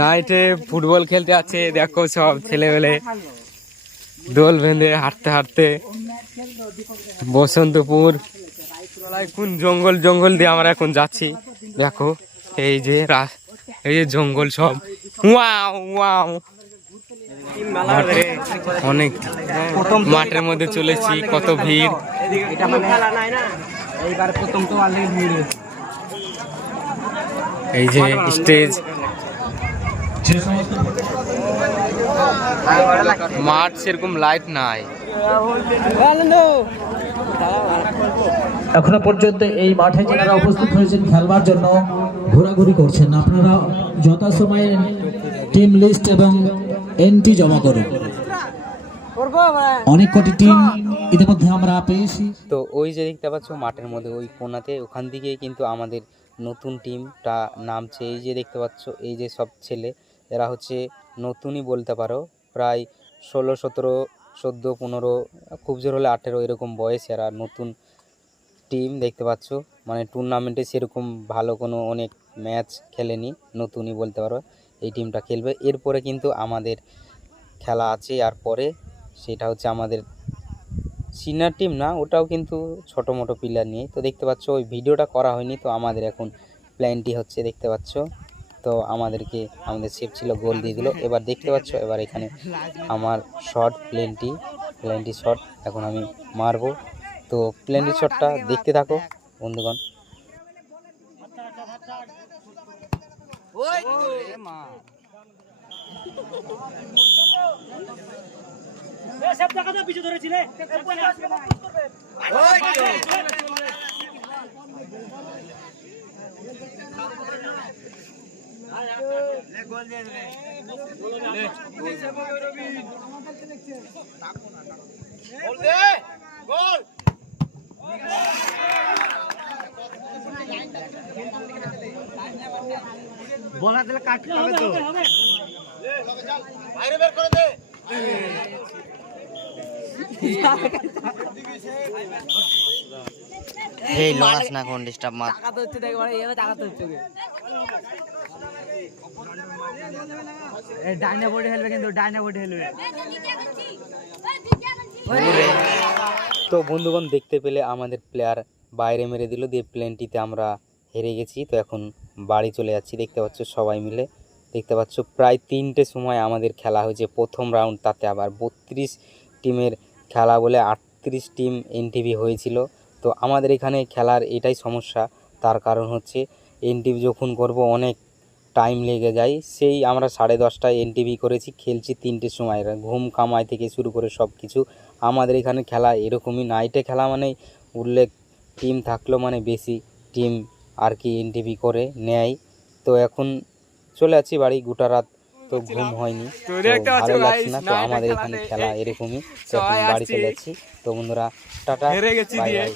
নাইটে ফুটবল খেলতে আছে দেখো সব ছেলেবেলে। দোল বেঁধে হাঁটতে হাঁটতে। বসন্তপুর। কোন জঙ্গল জঙ্গল দিয়ে আমরা এখন যাচ্ছি। দেখো, এই যে এই যে জঙ্গল সব। Wow wow. অনেক মাঠের মধ্যে চলেছি, কত ভিড়। এই যে এই যে মাঠ সেরকম লাইট নাই। এখনও পর্যন্ত এই মাঠে যারা উপস্থিত হয়েছেন খেলবার জন্য ঘোরাঘুরি করছেন আপনারা যথাসময়ে টিম লিস্ট এবং এন্ট্রি জমা করুন। অনেক কটি টিম ইতিমধ্যে আমরা পেয়েছি। তো ওই যে দেখতে পাচ্ছ মাঠের মধ্যে ওই কোনাতে ওখান দিকেই কিন্তু আমাদের নতুন টিমটা নামছে। এই যে দেখতে পাচ্ছ এই যে সব ছেলে এরা হচ্ছে নতুনই বলতে পারো। প্রায় ষোলো, সতেরো, চোদ্দ, পনেরো, খুব জোর হলে আঠেরো এরকম বয়স এরা নতুন টিম দেখতে পাচ্ছ। মানে টুর্নামেন্টে সেরকম ভালো কোনো অনেক ম্যাচ খেলেনি, নতুনই বলতে পারো, এই টিমটা খেলবে। এরপরে কিন্তু আমাদের খেলা আছে আর পরে সেটা হচ্ছে আমাদের সিনিয়র টিম না, ওটাও কিন্তু ছোটো মোটো প্লেয়ার নিয়ে। তো দেখতে পাচ্ছ, ওই ভিডিওটা করা হয়নি, তো আমাদের এখন প্ল্যানটি হচ্ছে দেখতে পাচ্ছ। তো আমাদেরকে, আমাদের সেফ ছিল গোল দিয়ে দিল। এবার দেখতে পাচ্ছ, এবার এখানে আমার শর্ট প্লেনটি প্লেনটি শট এখন আমি মারবো। তো প্লেনটি শটটা দেখতে থাকো, বন্ধুগণ। বলা দিলে কাটতে হবে তো। বাইরে বের করে দে এই লড়াস না কোন ডিস্টার্ব মার। টাকা তো হচ্ছে দেখ এইভাবে টাকা তো হচ্ছে ডাইনা বোর্ডে খেলবে কিন্তু ডাইনা বোর্ডে খেলবে তো বন্ধুগণ দেখতে পেলে আমাদের প্লেয়ার বাইরে মেরে দিল দিয়ে প্লেনটিতে আমরা হেরে গেছি। তো এখন বাড়ি চলে যাচ্ছি দেখতে পাচ্ছ সবাই মিলে। দেখতে পাচ্ছ প্রায় তিনটে সময় আমাদের খেলা হয়েছে। প্রথম রাউন্ড তাতে আবার বত্রিশ টিমের খেলা বলে আটত্রিশ টিম এনটিভি হয়েছিল। তো আমাদের এখানে খেলার এটাই সমস্যা তার কারণ হচ্ছে এনটিভি যখন করব অনেক টাইম লেগে যায়। সেই আমরা সাড়ে দশটায় এনটিভি করেছি খেলছি তিনটের সময়। ঘুম কামাই থেকে শুরু করে সব কিছু আমাদের এখানে খেলা এরকমই নাইটে খেলা মানে উল্লেখ টিম থাকল মানে বেশি। টিম আর কি এনটিভি করে নেয়। তো এখন চলে আছি বাড়ি গোটা রাত তো ঘুম হয়নি। তো ভালো লাগছে না? তো আমাদের এখানে খেলা এরকমই। তো এখন বাড়ি চলে। যাচ্ছি। তো বন্ধুরা টাটা। হেরে গেছি বাই। বাই